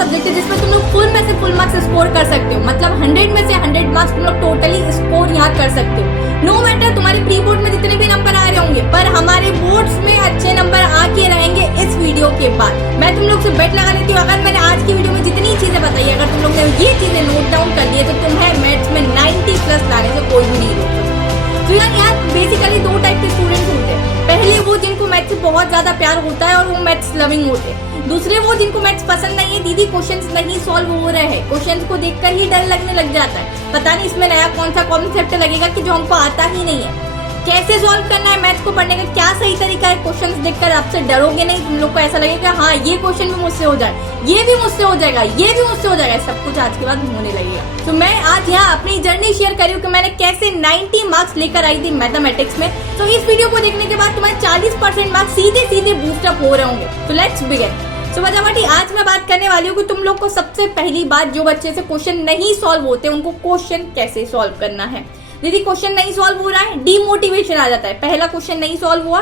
Subject है जिसमें तुम लोग फुल में से फुल मार्क्स स्कोर कर सकते हो, मतलब 100 में से 100 मार्क्स तुम लोग टोटली स्कोर यहाँ कर सकते हो। नो मैटर तुम्हारे प्री बोर्ड में जितने भी नंबर आ रहे होंगे, पर हमारे बोर्ड्स में अच्छे नंबर आके रहेंगे इस वीडियो के बाद। मैं तुम लोग से बेट लगा लेती हूँ, अगर मैंने आज की वीडियो में जितनी चीजें बताई, अगर तुम लोग ने ये चीजें नोट डाउन कर लिए तो तुम्हें मैथ्स में 90+ लाने से कोई भी नहीं रोक सकता। तो यार यहाँ बेसिकली दो टाइप के स्टूडेंट्स होते हैं। पहले वो जिनको मैथ्स से बहुत ज्यादा प्यार होता है और वो मैथ्स लविंग होते हैं। दूसरे वो जिनको मैथ्स पसंद नहीं है, दीदी क्वेश्चंस नहीं सॉल्व हो रहे हैं, क्वेश्चंस को देखकर ही डर लगने लग जाता है, पता नहीं इसमें नया कौन सा कॉन्सेप्ट लगेगा कि जो हमको आता ही नहीं है, कैसे सॉल्व करना है मैथ्स को पढ़ने का, क्या सही तरीका है। क्वेश्चंस देखकर आपसे डरोगे नहीं, तुम लोग को ऐसा लगेगा हाँ ये क्वेश्चन भी मुझसे हो जाए, ये भी मुझसे हो जाएगा, ये भी मुझसे हो जाएगा, सब कुछ आज के बाद होने लगेगा। तो मैं आज यहाँ अपनी जर्नी शेयर कर रही हूँ कि मैंने कैसे 90 मार्क्स लेकर आई थी मैथमेटिक्स में। तो इस वीडियो को देखने के बाद तुम्हारे 40% मार्क्स सीधे सीधे बूस्टअप हो रहे होंगे। तो लेट्स बिगिन। तो फटाफटी आज मैं बात करने वाली हूँ कि तुम लोग को सबसे पहली बात, जो बच्चे से क्वेश्चन नहीं सॉल्व होते उनको क्वेश्चन कैसे सॉल्व करना है। दीदी क्वेश्चन नहीं सॉल्व हो रहा है, डीमोटिवेशन आ जाता है। पहला क्वेश्चन नहीं सॉल्व हुआ,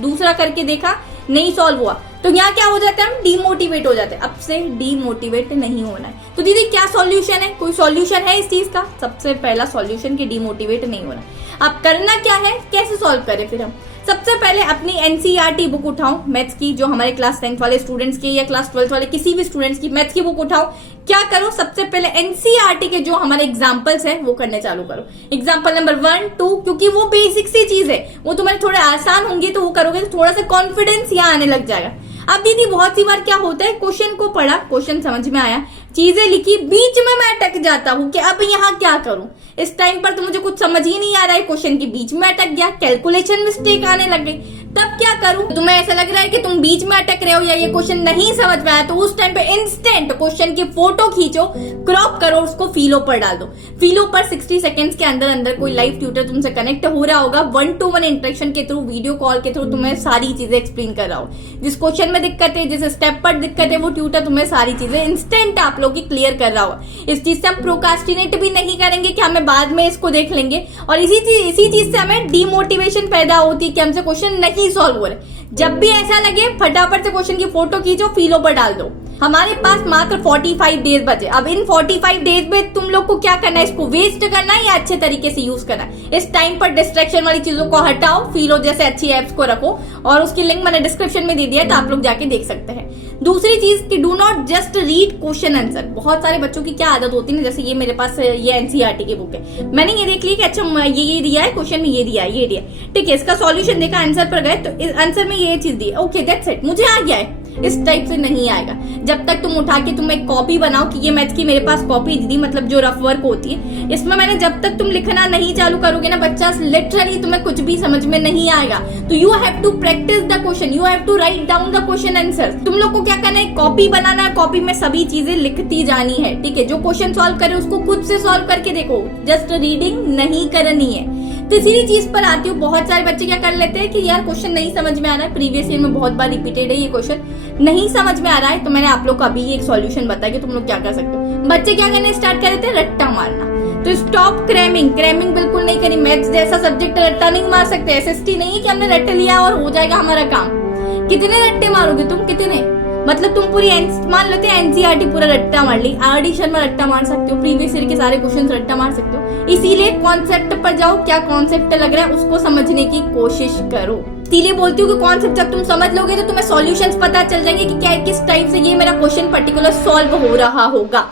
दूसरा करके देखा नहीं सॉल्व हुआ, तो यहाँ क्या हो जाता है, हम डीमोटिवेट हो जाते हैं। अब से डीमोटिवेट नहीं होना है। तो दीदी क्या सॉल्यूशन है, कोई सॉल्यूशन है इस चीज का? सबसे पहला सॉल्यूशन की डीमोटिवेट नहीं होना। अब करना क्या है, कैसे सॉल्व करें फिर हम? सबसे पहले अपनी एनसीईआरटी बुक उठाओ मैथ्स की, जो हमारे क्लास 10th वाले स्टूडेंट्स की या क्लास 12th वाले किसी भी स्टूडेंट्स की मैथ्स की बुक उठाओ। क्या करो, सबसे पहले एनसीईआरटी के जो हमारे एग्जाम्पल्स है वो करने चालू करो। एग्जाम्पल नंबर 1, 2, क्योंकि वो बेसिक सी चीज है, वो तुम्हारे थोड़े आसान होंगे, तो वो करोगे तो थोड़ा सा कॉन्फिडेंस यहाँ आने लग जाएगा। अब दीदी बहुत सी बार क्या होता है, क्वेश्चन को पढ़ा, क्वेश्चन समझ में आया, चीजें लिखी, बीच में मैं अटक जाता हूँ कि अब यहाँ क्या करूं। इस टाइम पर तो मुझे कुछ समझ ही नहीं आ रहा है, क्वेश्चन के बीच में अटक गया, कैलकुलेशन मिस्टेक आने लग गई, तब क्या करूं? तुम्हें ऐसा लग रहा है कि तुम बीच में अटक रहे हो या ये क्वेश्चन नहीं समझ में आया, तो उस टाइम पे इंस्टेंट क्वेश्चन की फोटो खींचो, क्रॉप करो, उसको फीलो पर डाल दो। फीलो पर 60 सेकंड्स के अंदर अंदर कोई लाइव ट्यूटर तुमसे कनेक्ट हो रहा होगा, 1-to-1 इंटरेक्शन के थ्रू, वीडियो कॉल के थ्रू तुम्हें सारी चीजें एक्सप्लेन कर रहा हो। जिस क्वेश्चन में दिक्कत है, जिस स्टेप पर दिक्कत है, वो ट्यूटर तुम्हें सारी चीजें इंस्टेंट आप लोग की क्लियर कर रहा होगा। इस चीज से हम प्रोकास्टिनेट भी नहीं करेंगे कि हमें बाद में इसको देख लेंगे, और इसी चीज से हमें डीमोटिवेशन पैदा होती है कि हमसे क्वेश्चन नहीं सॉल्व हो रहे। जब भी ऐसा लगे, फटाफट से क्वेश्चन की फोटो खींचो, फीलो पर डाल दो। हमारे पास मात्र 45 डेज बचे। अब इन 45 डेज में तुम लोग को क्या करना है, इसको वेस्ट करना है या अच्छे तरीके से यूज करना है। इस टाइम पर डिस्ट्रैक्शन वाली चीजों को हटाओ, फीलो जैसे अच्छी एप्स को रखो, और उसकी लिंक मैंने डिस्क्रिप्शन में दे दिया है, तो आप लोग जाके देख सकते हैं। दूसरी चीज कि do not just read question answer. बहुत सारे बच्चों की क्या आदत होती है, जैसे ये मेरे पास ये एनसीईआरटी की बुक है, मैंने ये देख ली कि अच्छा ये दिया है क्वेश्चन में, ये दिया है, ये दिया, ठीक है, इसका सॉल्यूशन देखा, आंसर पर गए तो इस आंसर में ये चीज दी, ओके दैट्स इट, मुझे आ गया है। इस टाइप से नहीं आएगा। जब तक तुम उठा के तुम एक कॉपी बनाओ कि ये मैथ्स की मेरे पास कॉपी दीदी, मतलब जो रफ वर्क होती है, इसमें मैंने, जब तक तुम लिखना नहीं चालू करोगे ना बच्चा, लिटरली तुम्हें कुछ भी समझ में नहीं आएगा। तो you have to practise the question, you have to write down the question answer. तुम लोग को क्या करना है, कॉपी बनाना है, कॉपी में सभी चीजें लिखती जानी है, ठीक है। जो क्वेश्चन सॉल्व करे उसको खुद से सॉल्व करके देखो, जस्ट रीडिंग नहीं करनी है। तीसरी चीज पर आती हूँ, बहुत सारे बच्चे क्या कर लेते हैं कि यार क्वेश्चन नहीं समझ में आ रहा है, प्रीवियस ईयर में बहुत बार रिपीटेड है ये क्वेश्चन, नहीं समझ में आ रहा है, तो मैंने आप लोग को अभी एक सॉल्यूशन बताया कि तुम लोग क्या कर सकते हो। बच्चे क्या करने स्टार्ट कर देते हैं, रट्टा मारना। तो स्टॉप क्रैमिंग, क्रैमिंग बिल्कुल नहीं करी। मैथ्स जैसा सब्जेक्ट रट्टा नहीं मार सकते, एसएसटी नहीं है कि हमने रट्टे लिया और हो जाएगा हमारा काम। कितने रट्टे मारोगे तुम, कितने, मतलब तुम पूरी मान लेते हैं एनसीईआरटी पूरा रट्टा मार ली, आरडी शर्मा रट्टा मार सकते हो, प्रीवियस ईयर के सारे क्वेश्चन रट्टा मार सकते हो। इसीलिए कॉन्सेप्ट पर जाओ, क्या कॉन्सेप्ट लग रहा है उसको समझने की कोशिश करो। इसीलिए बोलती हूँ कि कॉन्सेप्ट जब तुम समझ लोगे तो तुम्हें सॉल्यूशंस पता चल जाएंगे कि क्या किस टाइप से ये मेरा क्वेश्चन पर्टिकुलर सॉल्व हो रहा होगा।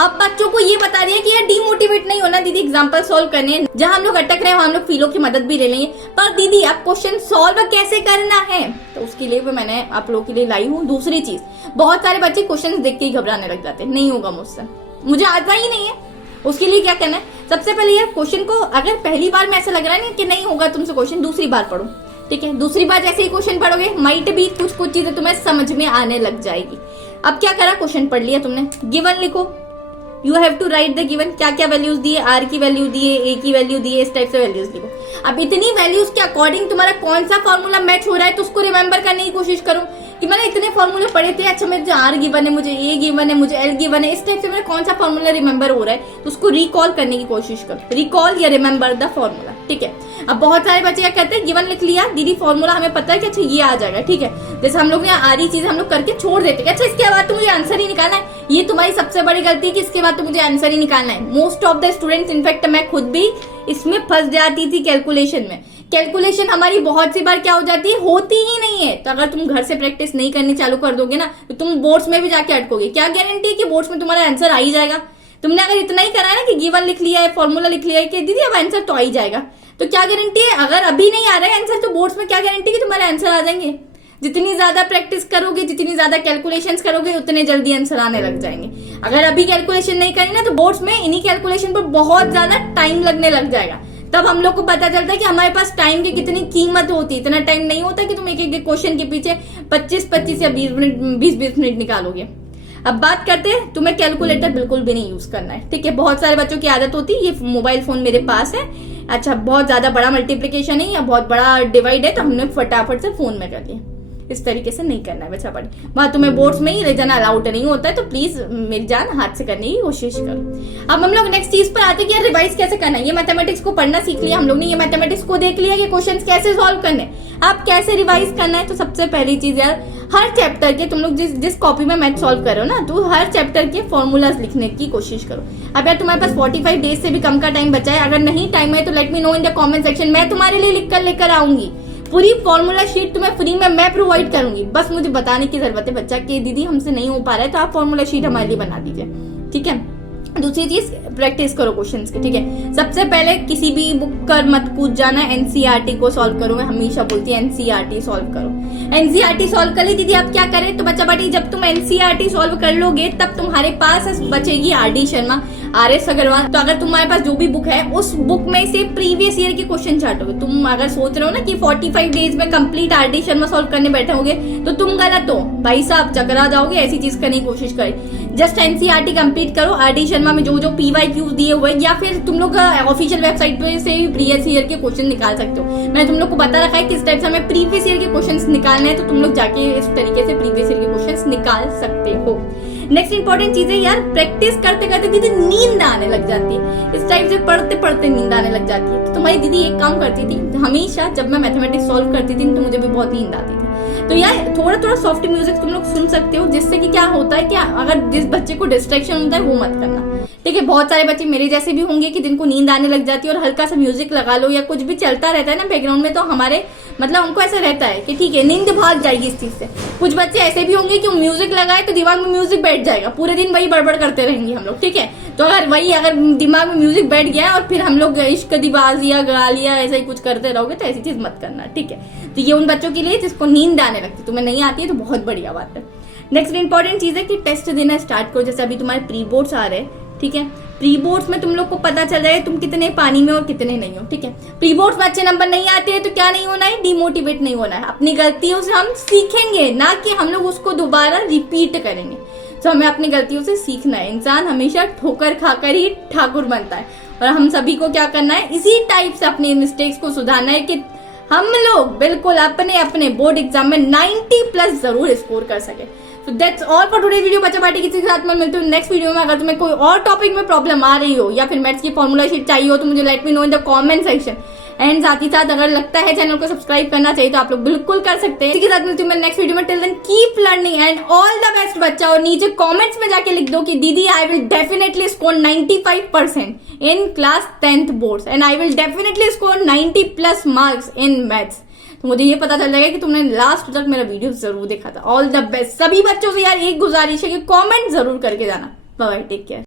अब बच्चों को ये बता दिया कि यार डीमोटिवेट नहीं होना दीदी, एग्जांपल सॉल्व करने हैं, जहां हम लोग अटक रहे हैं हम लोग फीलो की मदद भी ले लेंगे, पर दीदी अब क्वेश्चन सॉल्व कैसे करना है, तो उसके लिए भी मैंने आप लोगों के लिए लाई हूँ दूसरी चीज। बहुत सारे बच्चे क्वेश्चन देख के ही घबराने लग जाते हैं, नहीं होगा मुझसे, मुझे आता ही नहीं है। उसके लिए क्या करना है, सबसे पहले यार क्वेश्चन को, अगर पहली बार में ऐसा लग रहा है ना कि नहीं होगा तुमसे क्वेश्चन, दूसरी बार पढ़ो, ठीक है। दूसरी बार जैसे ही क्वेश्चन पढ़ोगे, माइट भी कुछ चीजें तुम्हें समझ में आने लग जाएगी। अब क्या करा, क्वेश्चन पढ़ लिया तुमने, गिवन लिखो, you have to write the given, क्या क्या वैल्यूज दिए, आर की वैल्यू दिए, ए की वैल्यू दिए, इस टाइप से वैल्यूज लिखो। अब इतनी वैल्यूज के अकॉर्डिंग तुम्हारा कौन सा फॉर्मूला मैच हो रहा है, तो उसको रिमेंबर करने की कोशिश करो कि मैंने इतने फॉर्मूले पढ़े थे, अच्छा मुझे आर गिवन है, मुझे ए गिवन है, मुझे एल गिवन है, इस टाइप से मेरा कौन सा फॉर्मूला रिमेंबर हो रहा है, तो उसको रिकॉल करने की कोशिश करो। रिकॉल या रिमेंबर द फॉर्मूला, ठीक है। अब बहुत सारे बच्चे क्या कहते हैं, गिवन लिख लिया दीदी, फॉर्मूला हमें पता है कि अच्छा ये आ जाएगा, ठीक है। जैसे हम लोग यहाँ आरी चीज हम लोग करके छोड़ देते हैं, अच्छा इसके बाद तो मुझे आंसर ही निकालना है, ये तुम्हारी सबसे बड़ी गलती है कि इसके बाद तो मुझे आंसर ही निकालना है। Most of the students, in fact मैं खुद भी इसमें फंस जाती थी कैलकुलेशन में। कैलकुलेशन हमारी बहुत सी बार क्या हो जाती है, होती ही नहीं है। तो अगर तुम घर से प्रैक्टिस नहीं करनी चालू कर दोगे ना, तो तुम बोर्ड्स में भी जाके अटकोगे। क्या गारंटी है कि बोर्ड्स में तुम्हारा आंसर आ ही जाएगा? तुमने अगर इतना ही करा है ना कि गिवन लिख लिया है, फॉर्मूला लिख लिया है कि दीदी अब आंसर तो आ ही जाएगा, तो क्या गारंटी है? अगर अभी नहीं आ रहा है आंसर, तो बोर्ड्स में क्या गारंटी कि तुम्हारे आंसर आ जाएंगे? जितनी ज्यादा प्रैक्टिस करोगे, जितनी ज्यादा कैलकुलेशंस करोगे, उतने जल्दी आंसर आने लग जाएंगे। अगर अभी कैलकुलेशन नहीं करी ना, तो बोर्ड्स में इन्हीं कैलकुलेशन पर बहुत ज्यादा टाइम लगने लग जाएगा। तब हम लोग को पता चलता है कि हमारे पास टाइम की कितनी कीमत होती है। इतना टाइम नहीं होता कि तुम एक एक क्वेश्चन के पीछे 25 या 20 मिनट निकालोगे। अब बात करते हैं, तुम्हें कैलकुलेटर बिल्कुल भी नहीं यूज करना है, ठीक है। बहुत सारे बच्चों की आदत होती है, ये मोबाइल फोन मेरे पास है, अच्छा बहुत ज्यादा बड़ा मल्टीप्लिकेशन है या बहुत बड़ा डिवाइड है, तो हमने फटाफट से फोन में कर लिया। इस तरीके से नहीं करना है बच्चा पढ़े। वहां तुम्हें बोर्ड्स में ही ले जाना अलाउड नहीं होता है, तो प्लीज मेरी जान हाथ से करने की कोशिश करो। अब हम लोग नेक्स्ट चीज पर आते हैं कि यार रिवाइज कैसे करना है। ये मैथमेटिक्स को पढ़ना सीख लिया हम लोग ने, ये मैथमेटिक्स को देख लिया कि क्वेश्चंस कैसे सॉल्व करने, आप कैसे रिवाइज करना है। तो सबसे पहली चीज यार, हर चैप्टर के तुम लोग जिस कॉपी में मैथ सॉल्व करो ना, तो हर चैप्टर के फॉर्मूलाज लिखने की कोशिश करो। अब यार तुम्हारे पास 45 डेज से भी कम का टाइम बचा है, अगर नहीं टाइम है तो let me know in the comment section, मैं तुम्हारे लिए लिख कर लेकर आऊंगी। पूरी फॉर्मूला शीट तुम्हें फ्री में मैं प्रोवाइड करूंगी, बस मुझे बताने की जरूरत है बच्चा कि दीदी हमसे नहीं हो पा रहा है, तो आप फॉर्मूला शीट हमारे लिए बना दीजिए, ठीक है। दूसरी चीज, प्रैक्टिस करो क्वेश्चंस की, ठीक है। सबसे पहले किसी भी बुक कर मत कूद जाना, एनसीईआरटी को सॉल्व करो। मैं हमेशा बोलती है एनसीईआरटी सॉल्व करो। एनसीईआरटी सॉल्व कर ली दीदी, आप क्या करें? तो बच्चा बाटी, जब तुम एनसीईआरटी सॉल्व कर लोगे तब तुम्हारे पास बचेगी आरडी शर्मा, आरएस अग्रवाल। तो अगर तुम्हारे पास जो भी बुक है, उस बुक में से प्रीवियस ईयर के क्वेश्चन चार्ट होगे। तुम अगर सोच रहे हो ना कि 45 डेज में कंप्लीट आरडी शर्मा सॉल्व करने बैठे होगे, तो तुम गलत हो भाई साहब, चकरा जाओगे। ऐसी चीज करने की कोशिश करें। जस्ट एनसीईआरटी कंप्लीट करो, आरडी शर्मा में जो पीवाईक्यूज दिए हुए, या फिर तुम लोग ऑफिशियल वेबसाइट पे से भी प्रीवियस ईयर के क्वेश्चन निकाल सकते हो। मैंने तुम लोग को बता रखा है किस टाइप से हमें प्रीवियस ईयर के क्वेश्चन निकालने हैं, तो तुम लोग जाके इस तरीके से प्रीवियस ईयर के क्वेश्चन निकाल सकते हो। नेक्स्ट इंपॉर्टेंट चीज है यार, प्रैक्टिस करते करते दीदी नींद आने लग जाती है। इस टाइप से पढ़ते पढ़ते नींद आने लग जाती है। तो तुम्हारी दीदी एक काम करती थी, हमेशा जब मैं मैथमेटिक्स सॉल्व करती थी तो मुझे भी बहुत नींद आती थी। तो यार थोड़ा थोड़ा सॉफ्ट म्यूजिक तुम लोग सुन सकते हो, जिससे कि क्या होता है कि अगर जिस बच्चे को डिस्ट्रैक्शन होता है वो मत करना, ठीक है। बहुत सारे बच्चे मेरे जैसे भी होंगे कि जिनको नींद आने लग जाती है, और हल्का सा म्यूजिक लगा लो या कुछ भी चलता रहता है ना बैकग्राउंड में, तो हमारे मतलब उनको ऐसा रहता है कि ठीक है नींद भाग जाएगी इस चीज से। कुछ बच्चे ऐसे भी होंगे कि म्यूजिक लगाए तो दिमाग में म्यूजिक बैठ जाएगा, पूरे दिन वही बड़बड़ करते रहेंगे हम लोग, ठीक है। तो अगर दिमाग में म्यूजिक बैठ गया और फिर हम लोग इश्क दिबाजिया गा लिया ऐसा ही कुछ करते रहोगे, तो ऐसी चीज मत करना, ठीक है। तो ये उन बच्चों के लिए जिसको नींद आने लगती, तुम्हें नहीं आती है तो बहुत बढ़िया बात है। नेक्स्ट इंपॉर्टेंट चीज है कि टेस्ट देना स्टार्ट करो। जैसे अभी तुम्हारे प्री बोर्ड्स आ रहे हैं, ठीक है। प्री बोर्ड्स में तुम लोग को पता चल जाए तुम कितने पानी में और कितने नहीं हो, ठीक है। प्री बोर्ड्स में अच्छे नंबर नहीं आते हैं तो क्या नहीं होना है, डिमोटिवेट नहीं होना है। अपनी गलतियों से हम सीखेंगे, ना कि हम लोग उसको दोबारा रिपीट करेंगे। तो हमें अपनी गलतियों से सीखना है। इंसान हमेशा ठोकर खाकर ही ठाकुर बनता है, और हम सभी को क्या करना है, इसी टाइप से अपने मिस्टेक्स को सुधारना है कि हम लोग बिल्कुल अपने अपने बोर्ड एग्जाम में 90+ जरूर स्कोर कर सके। So that's all for today's video। बच्चा पार्टी किसी के साथ मैं मिलती हूँ नेक्स्ट वीडियो में। अगर तुम्हें कोई और टॉपिक में प्रॉब्लम आ रही हो या फिर मैथ्स की फॉर्मूला शीट चाहिए हो, तो मुझे let me know in the comment section. And साथ ही साथ अगर लगता है चैनल को सब्सक्राइब करना चाहिए तो आप लोग बिल्कुल कर सकते हैं। इसी के साथ मिलती हूँ मैं नेक्स्ट वीडियो में। Till then keep learning and all the best बच्चा। और नीचे कमेंट्स में जाके लिख दो कि दीदी I will definitely score 95% in class 10th boards and I will definitely score 90+ marks in maths. तो मुझे ये पता चल जाएगा कि तुमने लास्ट तक मेरा वीडियो जरूर देखा था। ऑल द बेस्ट सभी बच्चों से यार एक गुजारिश है कि कमेंट जरूर करके जाना। Bye bye, take care.